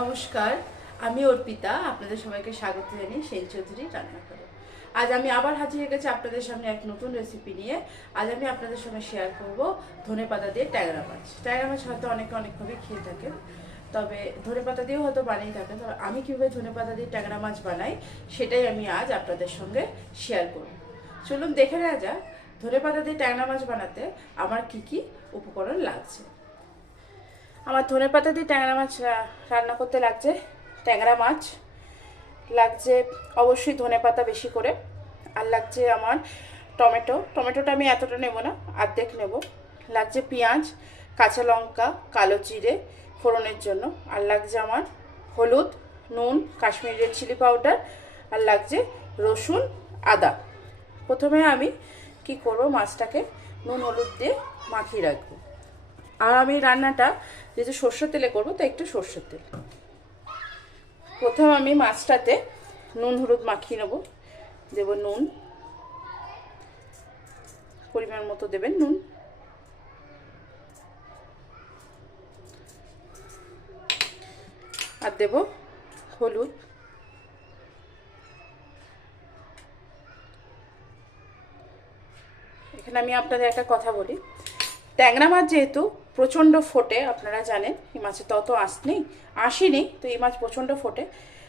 নমস্কার, আমি অর্পিতা। আপনাদের সবাইকে স্বাগত জানাই সেন চৌধুরী রান্না করে। আজ আমি আবার হাজির হয়ে গেছি আপনাদের সামনে এক নতুন রেসিপি নিয়ে। আজ আমি আপনাদের সঙ্গে শেয়ার করব ধনেপাতা দিয়ে ট্যাংরা মাছ। ট্যাংরা মাছ হয়তো অনেকে অনেকভাবেই খেয়ে থাকেন, তবে ধনেপাতা দিয়েও হয়তো বানিয়ে থাকেন। তবে আমি কীভাবে ধনেপাতা দিয়ে ট্যাংরা মাছ বানাই সেটাই আমি আজ আপনাদের সঙ্গে শেয়ার করব। চলুন দেখে নেওয়া যাক ধনেপাতা দিয়ে ট্যাংরা মাছ বানাতে আমার কি কি উপকরণ লাগছে। আমার ধনেপাতা দিয়ে ট্যাংরা মাছ রান্না করতে লাগছে ট্যাংরা মাছ, লাগছে অবশ্যই ধনেপাতা বেশি করে, আর লাগছে আমার টমেটোটা আমি এতটা নেব না, অর্ধেক নেব। লাগছে পেঁয়াজ, কাঁচা লঙ্কা, কালো জিরে ফোড়নের জন্য, আর লাগছে আমার হলুদ, নুন, কাশ্মীরি রেড চিলি পাউডার, আর লাগছে রসুন, আদা। প্রথমে আমি কি করব, মাছটাকে নুন হলুদ দিয়ে মাখিয়ে রাখবো। আর আমি রান্নাটা যেহেতু সর্ষের তেলে করবো, তাই একটু সর্ষের তেল। প্রথমে আমি মাছটাতে নুন হলুদ মাখিয়ে নেব। দেব নুন, পরিমাণ মতো দেবেন নুন। আর দেব হলুদ। এখানে আমি আপনাদের একটা কথা বলি, ট্যাংরা মাছ যেহেতু প্রচণ্ড ফোটে, আপনারা জানেন এই মাছে তো অত আসেনি, তো এই মাছ প্রচণ্ড ফোটে।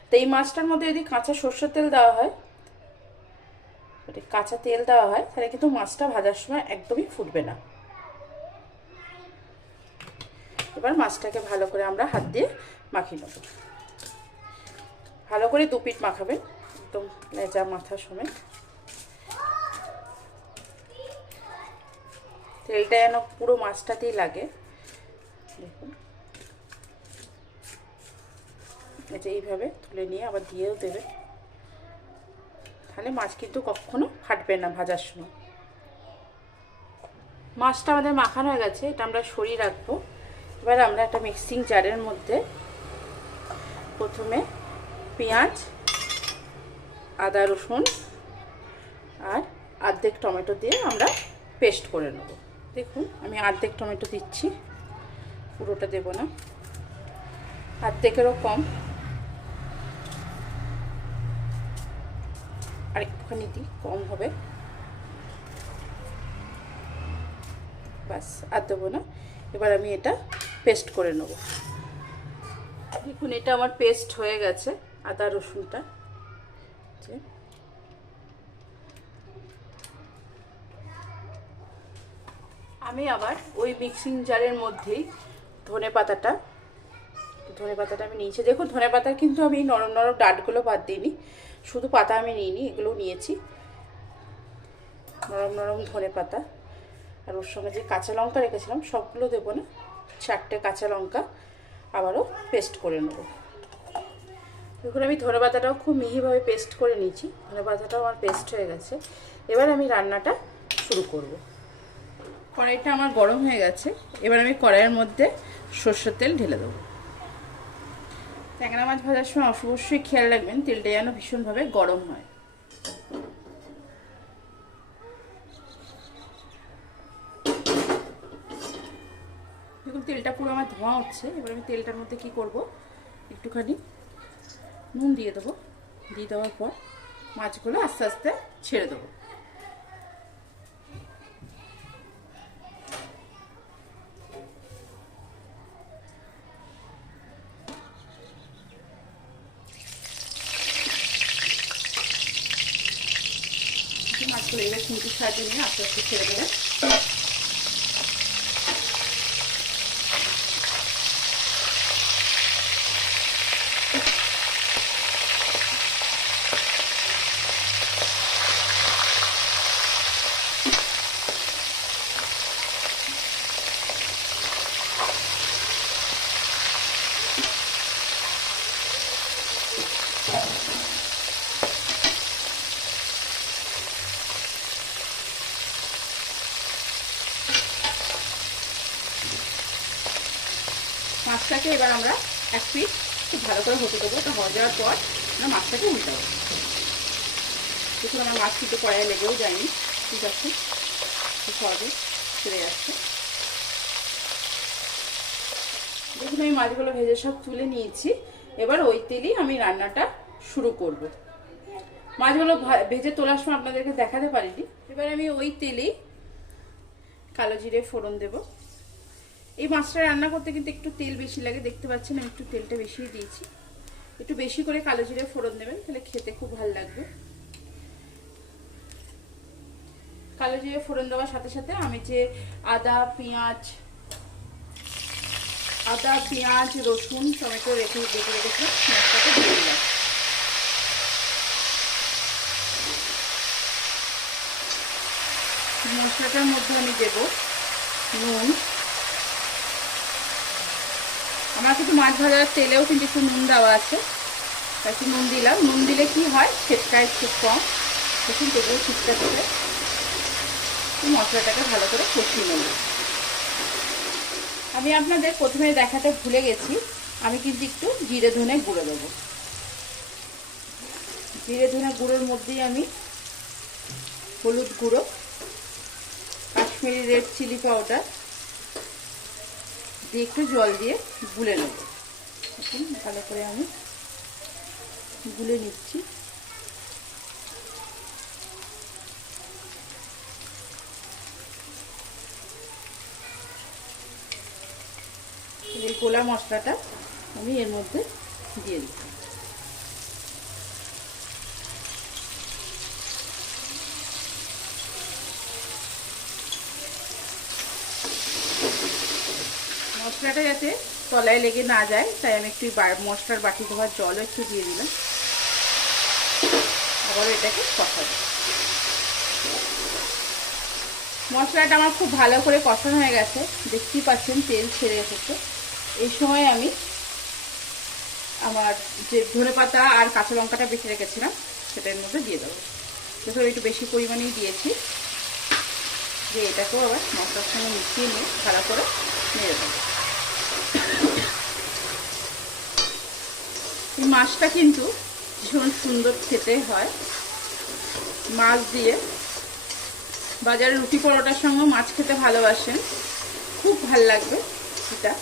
তো এই মাছটার মধ্যে যদি কাঁচা সর্ষের তেল দেওয়া হয়, কাঁচা তেল দেওয়া হয়, তাহলে কিন্তু মাছটা ভাজার সময় একদমই ফুটবে না। এবার মাছটাকে ভালো করে আমরা হাত দিয়ে মাখিয়ে নেব। ভালো করে 2 পিঠ মাখাবেন, একদম লেজা মাথা সমেত। তেলটা যেন পুরো মাছটাতেই লাগে। দেখুন, এটা এইভাবে তুলে নিয়ে আবার দিয়েও দেবে, তাহলে মাছ কিন্তু কখনো ফাটবে না ভাজার সময়। মাছটা আমাদের মাখানো হয়ে গেছে, এটা আমরা সরিয়ে রাখবো। এবার আমরা একটা মিক্সিং জারের মধ্যে প্রথমে পেঁয়াজ, আদা রসুন আর অর্ধেক টমেটো দিয়ে আমরা পেস্ট করে নেব। দেখুন, আমি অর্ধেক টমেটো দিচ্ছি, পুরোটা দেব না, অর্ধেকেরও কম। আর একটুখানি দিই, কম হবে, বাস, আর দেবো না। এবার আমি এটা পেস্ট করে নেব। দেখুন, এটা আমার পেস্ট হয়ে গেছে, আদা রসুনটা। আমি আবার ওই মিক্সিং জারের মধ্যেই ধনে পাতাটা আমি নিয়েছি। দেখুন, ধনে পাতার কিন্তু আমি নরম নরম ডাঁটগুলো বাদ দিইনি, শুধু পাতা আমি নিইনি, এগুলো নিয়েছি নরম নরম ধনে পাতা। আর ওর সঙ্গে যে কাঁচা লঙ্কা রেখেছিলাম সবগুলো দেবো না, 4টে কাঁচা লঙ্কা আবারও পেস্ট করে নেব। দেখুন, আমি ধনে পাতাটাও খুব মিহিভাবে পেস্ট করে নিয়েছি, ধনে পাতাটাও আমার পেস্ট হয়ে গেছে। এবার আমি রান্নাটা শুরু করব। কড়াইটা আমার গরম হয়ে গেছে, এবার আমি কড়াইয়ের মধ্যে সর্ষের তেল ঢেলে দেবো। ট্যাংরা মাছ ভাজার সময় অবশ্যই খেয়াল রাখবেন তেলটা যেন ভীষণভাবে গরম হয়। দেখুন, তেলটা পুরো আমার ধোঁয়া হচ্ছে। এবার আমি তেলটার মধ্যে কি করব, একটুখানি নুন দিয়ে দেবো। দিয়ে দেওয়ার পর মাছগুলো আস্তে আস্তে ছেড়ে দেবো। মাছগুলো এবার খুঁটির সাহায্যে নিয়ে আস্তে আস্তে ছেড়ে দেবে। মাছটাকে এবার আমরা 1 পিঠ খুব ভালো করে হতে দেবো। এটা হয়ে যাওয়ার পর আমরা মাছটাকে উল্টাবো। দেখুন, আমার মাছ কিন্তু কড়াইয়ে লেগেও যায়নি, ঠিক আছে, খুব সহজে ছেড়ে যাচ্ছে। দেখুন, আমি মাছগুলো ভেজে সব তুলে নিয়েছি। এবার ওই তেলেই আমি রান্নাটা শুরু করব। মাছগুলো ভেজে তোলার সময় আপনাদেরকে দেখাতে পারিনি। এবার আমি ওই তেলেই কালো জিরে ফোড়ন দেব। এই মাছটা রান্না করতে কিন্তু একটু তেল বেশি লাগে, দেখতে পাচ্ছেন আমি একটু তেলটা বেশি দিয়েছি। একটু বেশি করে কালো জিরে ফোড়ন দেবেন, তাহলে খেতে খুব ভালো লাগবে। কালো জিরে ফোড়ন দেওয়ার সাথে সাথে আমি যে আদা পেঁয়াজ রসুন টমেটো বেটে রেখেছিলাম মশলাটা দিয়ে দিলাম। মশলাটার মধ্যে আমি দেব নুন। আমার কিন্তু মাছ ভাজার তেলেও কিন্তু একটু নুন দেওয়া আছে, একটু নুন দিলাম। নুন দিলে কি হয়, ছেটকা একটু কম, দেখুন তেলেও ছিটকা তুলে মশলাটাকে ভালো করে কষিয়ে নেব। আমি আপনাদের প্রথমে দেখাতে ভুলে গেছি, আমি কিন্তু একটু জিরে ধনে গুঁড়ো দেবো। জিরে ধনে গুঁড়োর মধ্যেই আমি হলুদ গুঁড়ো, কাশ্মীরি রেড চিলি পাউডার দিয়ে একটু জল দিয়ে গুলে নেব। ভালো করে আমি গুলে নিচ্ছি। এই গোলা মশলাটা আমি এর মধ্যে দিয়ে দিই। মশলাটা যাতে তলায় লেগে না যায় তাই আমি একটু মশলার বাটি ধোয়ার জলও একটু দিয়ে দিলাম। আবার এটাকে কষাবো। মশলাটা আমার খুব ভালো করে কষানো হয়ে গেছে, দেখতেই পাচ্ছেন তেল ছেড়ে এসেছে। এই সময় আমি আমার যে ধনেপাতা আর কাঁচা লঙ্কাটা বেছে রেখেছিলাম সেটার মধ্যে দিয়ে দেবো। দেখুন একটু বেশি পরিমাণেই দিয়েছি, দিয়ে এটাকেও আবার মশলার সঙ্গে মিশিয়ে নিয়ে ভালো করে নেড়ে দেবো। এই মাছটা কিন্তু ভীষণ সুন্দর খেতে হয়। মাছ দিয়ে বাজারে রুটি পরোটার সঙ্গে মাছ খেতে ভালোবাসেন, খুব ভাল লাগবে এটা।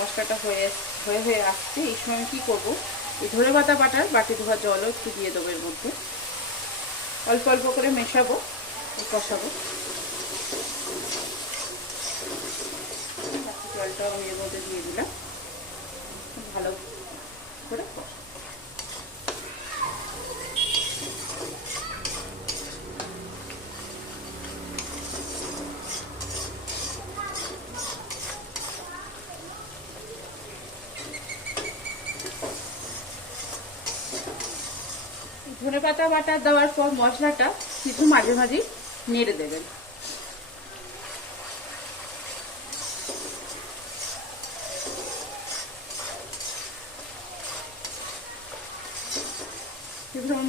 মশলাটা হয়ে আসছে। এই সময় কি করব, এই ধনেপাতা বাটার বাটি ধোয়া জলও একটু দিয়ে দেবো এর মধ্যে। অল্প অল্প করে মেশাবো, কষাবো। জলটাও আমি এর মধ্যে দিয়ে দিলাম, ভালো করে কষাবো। ধনেপাতা বাটা দেওয়ার পর মশলাটা কিছু মাঝে মাঝে নেড়ে দেবেন।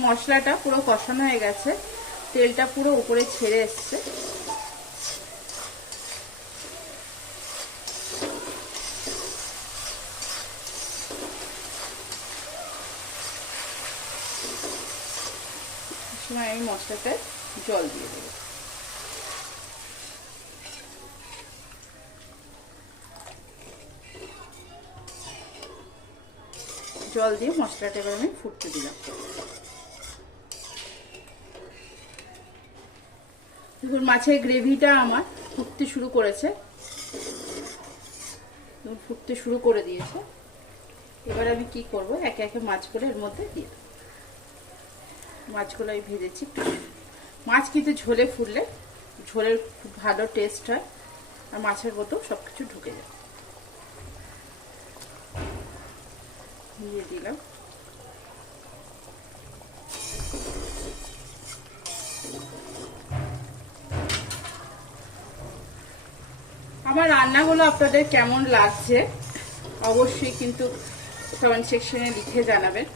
মশলাটা পুরো কষানো হয়ে গেছে, তেলটা পুরো উপরে ছেড়ে এসছে। সময় আমি মশলাতে জল দিয়ে দেবো। জল দিয়ে মশলাটা এবার আমি ফুটতে দিলাম। দেখুন মাছের গ্রেভিটা আমার ফুটতে শুরু করেছে, ফুটতে শুরু করে দিয়েছে। এবার আমি কি করব, একে একে মাছগুলো এর মধ্যে দিয়ে দেবো। মাছগুলো আমি ভেজেছি। মাছ কিন্তু ঝোলে ফুটলে ঝোলের খুব ভালো টেস্ট হয়, আর মাছের মতো সব কিছু ঢুকে যায়। দিয়ে দিলাম। আমার রান্নাগুলো আপনাদের কেমন লাগছে অবশ্যই কিন্তু কমেন্ট সেকশনে লিখে জানাবেন।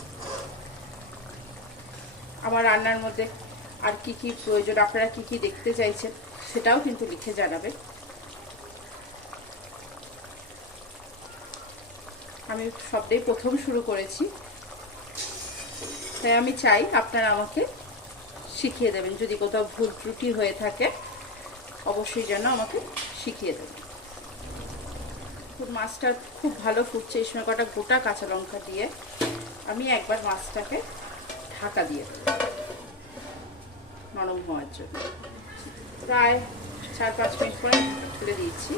আমার রান্নার মধ্যে আর কি কি প্রয়োজন, আপনারা কি কি দেখতে চাইছেন সেটাও কিন্তু লিখে জানাবেন। আমি সবটাই প্রথম শুরু করেছি, তাই আমি চাই আপনারা আমাকে শিখিয়ে দেবেন। যদি কোথাও ভুল ত্রুটি হয়ে থাকে অবশ্যই যেন আমাকে শিখিয়ে দেবে। মাছটা খুব ভালো ফুটছে, এই সময় কটা গোটা কাঁচা লঙ্কা দিয়ে আমি একবার মাছটাকে ঢাকা দিয়ে দেবো নরম হওয়ার জন্য। প্রায় 4-5 মিনিট পরে খুলে দিয়েছি।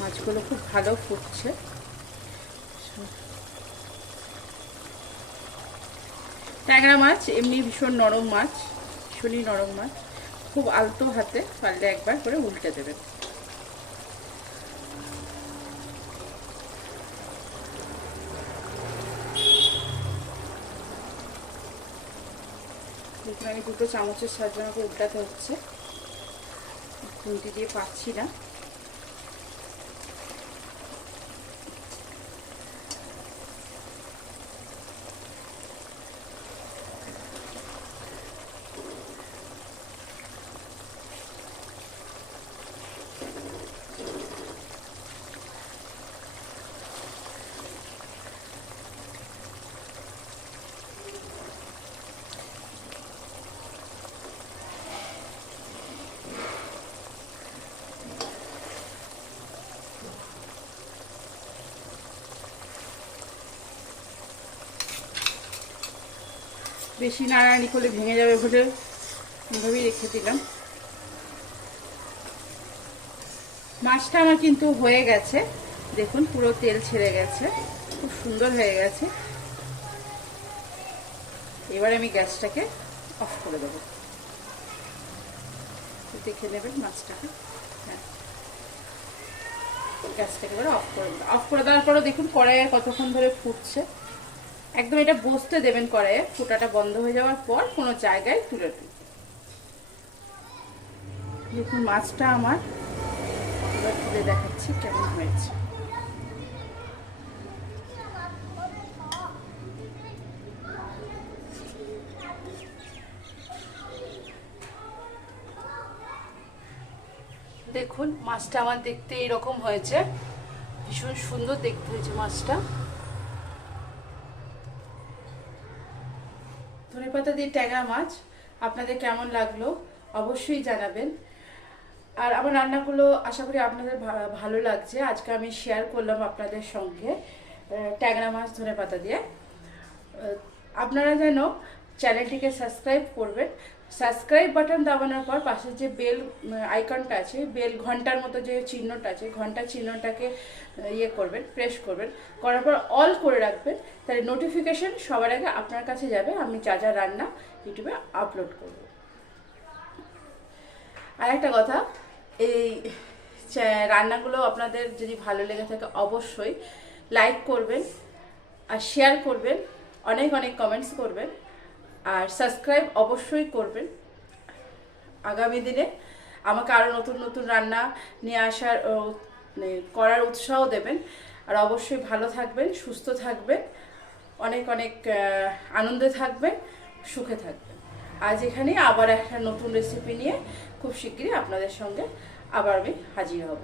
মাছগুলো খুব ভালো ফুটছে। ট্যাংরা মাছ এমনি ভীষণ নরম মাছ, ভীষণই নরম মাছ। খুব আলতো হাতে পারলে একবার করে উল্টে দেবেন। আমি 2টো চামচের সাহায্যে আমাকে উল্টাতে হচ্ছে, খুন্তি দিয়ে পাচ্ছি না। বেশি নাড়ানাড়ি করলে ভেঙে যাবে বলে এইভাবেই রেখে দিলাম। মাছটা আমার কিন্তু হয়ে গেছে, দেখুন পুরো তেল ছেড়ে গেছে, খুব সুন্দর হয়ে গেছে। এবার আমি গ্যাসটাকে অফ করে দেবো। দেখে নেবেন মাছটাকে। হ্যাঁ, গ্যাসটাকে এবার অফ করে দেবো। অফ করে দেওয়ার পরে দেখুন কড়াইয়ে কতক্ষণ ধরে ফুটছে। একদম এটা বসতে দেবেন কড়াইয়ে, ফোটাটা বন্ধ হয়ে যাওয়ার পর কোনো জায়গায় তুলে দেবেন। দেখুন মাছটা আমার এবার তুলে দেখাচ্ছি কেমন হয়েছে। দেখুন মাছটা আমার দেখতে এরকম হয়েছে, ভীষণ সুন্দর দেখতে হয়েছে মাছটা। ধনেপাতা দিয়ে ট্যাংরা মাছ আপনাদের কেমন লাগলো অবশ্যই জানাবেন। আর আমার রান্নাগুলো আশা করি আপনাদের ভালো লাগছে। আজকে আমি শেয়ার করলাম আপনাদের সঙ্গে ট্যাংরা মাছ ধনেপাতা দিয়ে। আপনারা যেন চ্যানেলটিকে সাবস্ক্রাইব করবেন। সাবস্ক্রাইব বাটন দাবানোর পর পাশে যে বেল আইকনটা আছে, বেল ঘন্টার মতো যে চিহ্নটা আছে, ঘন্টা চিহ্নটাকে ইয়ে করবেন, প্রেস করবেন, করার পর অল করে রাখবেন। তাহলে নোটিফিকেশন সবার আগে আপনার কাছে যাবে আমি যা যা রান্না ইউটিউবে আপলোড করব। আর একটা কথা, এই রান্নাগুলো আপনাদের যদি ভালো লেগে থাকে অবশ্যই লাইক করবেন আর শেয়ার করবেন, অনেক অনেক কমেন্টস করবেন আর সাবস্ক্রাইব অবশ্যই করবেন। আগামী দিনে আমাকে আরও নতুন নতুন রান্না নিয়ে আসার করার উৎসাহ দেবেন। আর অবশ্যই ভালো থাকবেন, সুস্থ থাকবেন, অনেক অনেক আনন্দে থাকবেন, সুখে থাকবেন। আজ এখানে আবার একটা নতুন রেসিপি নিয়ে খুব শিগগিরই আপনাদের সঙ্গে আবার আমি হাজির হব।